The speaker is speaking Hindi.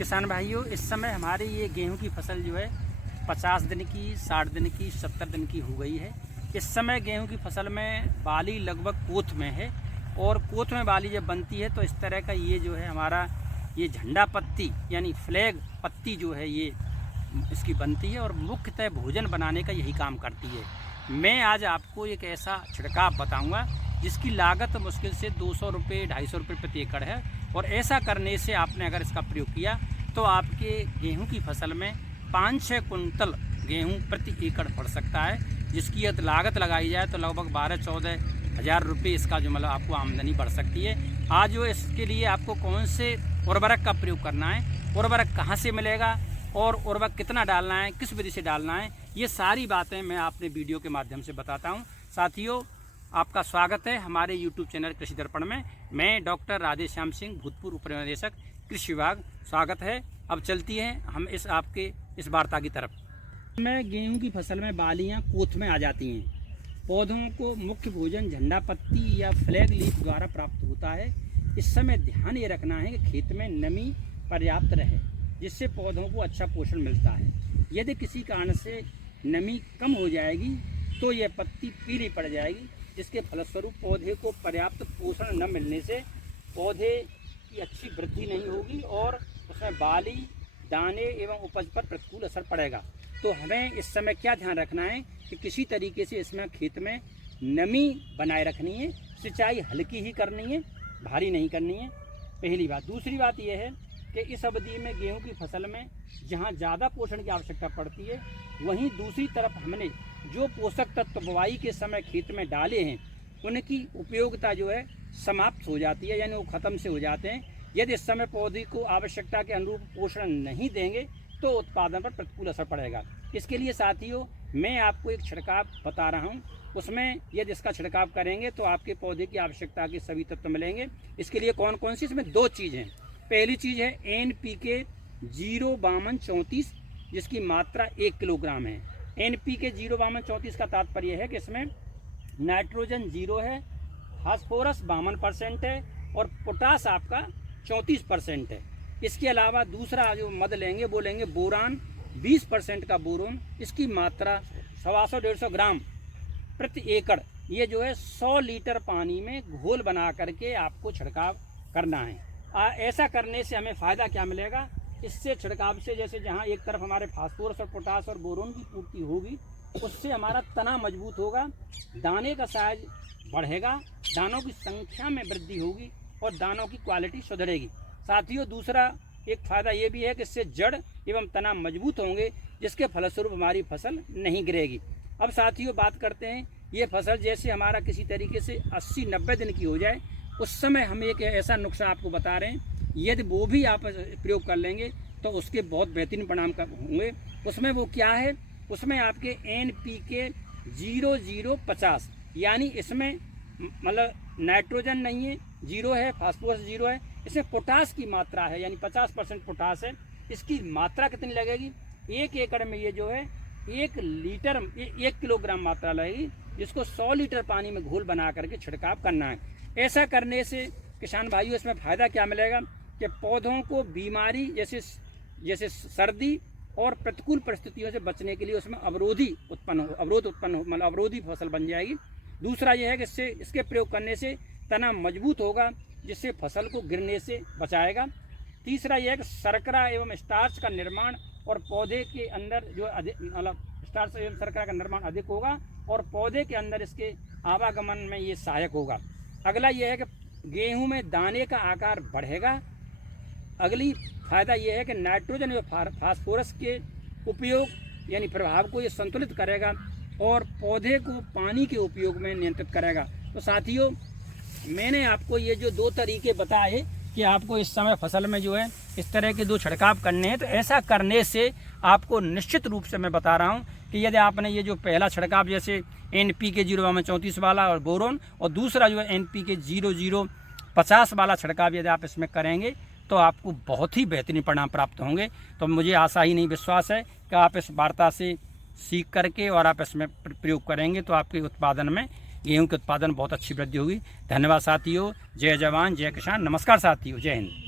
किसान भाइयों, इस समय हमारी ये गेहूं की फसल जो है 50 दिन की, 60 दिन की, 70 दिन की हो गई है। इस समय गेहूं की फसल में बाली लगभग कोथ में है और कोथ में बाली जब बनती है तो इस तरह का ये जो है हमारा ये झंडा पत्ती यानी फ्लैग पत्ती जो है ये इसकी बनती है और मुख्यतः भोजन बनाने का यही काम करती है। मैं आज आपको एक ऐसा छिड़काव बताऊंगा जिसकी लागत मुश्किल से 200 रुपये 250 रुपये प्रति एकड़ है और ऐसा करने से आपने अगर इसका प्रयोग किया तो आपके गेहूं की फसल में 5-6 कुंटल गेहूं प्रति एकड़ पड़ सकता है, जिसकी यदि लागत लगाई जाए तो लगभग 12-14 हज़ार रुपये इसका जो मतलब आपको आमदनी बढ़ सकती है। आज जो इसके लिए आपको कौन से उर्वरक का प्रयोग करना है, उर्वरक कहाँ से मिलेगा और उर्वरक कितना डालना है, किस विधि से डालना है, ये सारी बातें मैं आपने वीडियो के माध्यम से बताता हूँ। साथियों, आपका स्वागत है हमारे YouTube चैनल कृषि दर्पण में। मैं डॉक्टर राधेश्याम सिंह, भूतपूर्व उप निदेशक कृषि विभाग, स्वागत है। अब चलती हैं हम आपके इस वार्ता की तरफ। में गेहूं की फसल में बालियां कोथ में आ जाती हैं। पौधों को मुख्य भोजन झंडा पत्ती या फ्लैग लीफ द्वारा प्राप्त होता है। इस समय ध्यान ये रखना है कि खेत में नमी पर्याप्त रहे, जिससे पौधों को अच्छा पोषण मिलता है। यदि किसी कारण से नमी कम हो जाएगी तो यह पत्ती पीली पड़ जाएगी, जिसके फलस्वरूप पौधे को पर्याप्त पोषण न मिलने से पौधे की अच्छी वृद्धि नहीं होगी और उसमें बाली, दाने एवं उपज पर प्रतिकूल असर पड़ेगा। तो हमें इस समय क्या ध्यान रखना है कि किसी तरीके से इसमें खेत में नमी बनाए रखनी है। सिंचाई हल्की ही करनी है, भारी नहीं करनी है, पहली बात। दूसरी बात यह है कि इस अवधि में गेहूं की फसल में जहां ज़्यादा पोषण की आवश्यकता पड़ती है, वहीं दूसरी तरफ हमने जो पोषक तत्व बुवाई के समय खेत में डाले हैं उनकी उपयोगिता जो है समाप्त हो जाती है, यानी वो ख़त्म से हो जाते हैं। यदि इस समय पौधे को आवश्यकता के अनुरूप पोषण नहीं देंगे तो उत्पादन पर प्रतिकूल असर पड़ेगा। इसके लिए साथियों मैं आपको एक छिड़काव बता रहा हूँ, उसमें यदि इसका छिड़काव करेंगे तो आपके पौधे की आवश्यकता के सभी तत्व मिलेंगे। इसके लिए कौन कौन सी, इसमें 2 चीज़ हैं। पहली चीज़ है NPK 05234, जिसकी मात्रा 1 किलोग्राम है। NPK 05234 का तात्पर्य है कि इसमें नाइट्रोजन 0 है, फास्फोरस 52% है और पोटास आपका 34% है। इसके अलावा दूसरा जो मद लेंगे वो लेंगे बोरान 20% का बोरोन, इसकी मात्रा 125-150 ग्राम प्रति एकड़। ये जो है 100 लीटर पानी में घोल बना करके आपको छिड़काव करना है। ऐसा करने से हमें फ़ायदा क्या मिलेगा, इससे छिड़काव से जैसे जहाँ एक तरफ हमारे फास्फोरस और पोटास और बोरोन की पूर्ति होगी, उससे हमारा तना मजबूत होगा, दाने का साइज बढ़ेगा, दानों की संख्या में वृद्धि होगी और दानों की क्वालिटी सुधरेगी। साथियों, दूसरा एक फ़ायदा ये भी है कि इससे जड़ एवं तना मजबूत होंगे, जिसके फलस्वरूप हमारी फसल नहीं गिरेगी। अब साथियों बात करते हैं, ये फसल जैसे हमारा किसी तरीके से 80-90 दिन की हो जाए, उस समय हम एक ऐसा नुस्खा आपको बता रहे हैं, यदि वो भी आप प्रयोग कर लेंगे तो उसके बहुत बेहतरीन परिणाम होंगे। उसमें वो क्या है, उसमें आपके NPK 0050, यानी इसमें मतलब नाइट्रोजन नहीं है, 0 है, फास्फोरस 0 है, इसमें पोटास की मात्रा है, यानी 50% पोटास है। इसकी मात्रा कितनी लगेगी, 1 एकड़ में ये जो है 1 किलोग्राम मात्रा लगेगी, जिसको 100 लीटर पानी में घोल बना करके छिड़काव करना है। ऐसा करने से किसान भाइयों इसमें फ़ायदा क्या मिलेगा कि पौधों को बीमारी जैसे सर्दी और प्रतिकूल परिस्थितियों से बचने के लिए उसमें अवरोध उत्पन्न हो, मतलब अवरोधी फसल बन जाएगी। दूसरा यह है कि इसके प्रयोग करने से तना मजबूत होगा, जिससे फसल को गिरने से बचाएगा। तीसरा यह है कि शर्करा एवं स्टार्च का निर्माण और पौधे के अंदर जो मतलब स्टार्च एवं शर्करा का निर्माण अधिक होगा और पौधे के अंदर इसके आवागमन में ये सहायक होगा। अगला यह है कि गेहूं में दाने का आकार बढ़ेगा। अगली फायदा यह है कि नाइट्रोजन एवं फास्फोरस के उपयोग यानी प्रभाव को ये संतुलित करेगा और पौधे को पानी के उपयोग में नियंत्रित करेगा। तो साथियों, मैंने आपको ये जो 2 तरीके बताए कि आपको इस समय फसल में जो है इस तरह के 2 छिड़काव करने हैं, तो ऐसा करने से आपको निश्चित रूप से मैं बता रहा हूँ कि यदि आपने ये जो पहला छिड़काव जैसे NPK 032 वाला और बोरोन, और दूसरा जो है NPK 0050 वाला छिड़काव यदि आप इसमें करेंगे तो आपको बहुत ही बेहतरीन परिणाम प्राप्त होंगे। तो मुझे आशा ही नहीं विश्वास है कि आप इस वार्ता से सीख करके और आप इसमें प्रयोग करेंगे तो आपके उत्पादन में, गेहूं के उत्पादन बहुत अच्छी वृद्धि होगी। धन्यवाद साथियों, जय जवान जय किसान, नमस्कार साथियों, जय हिंद।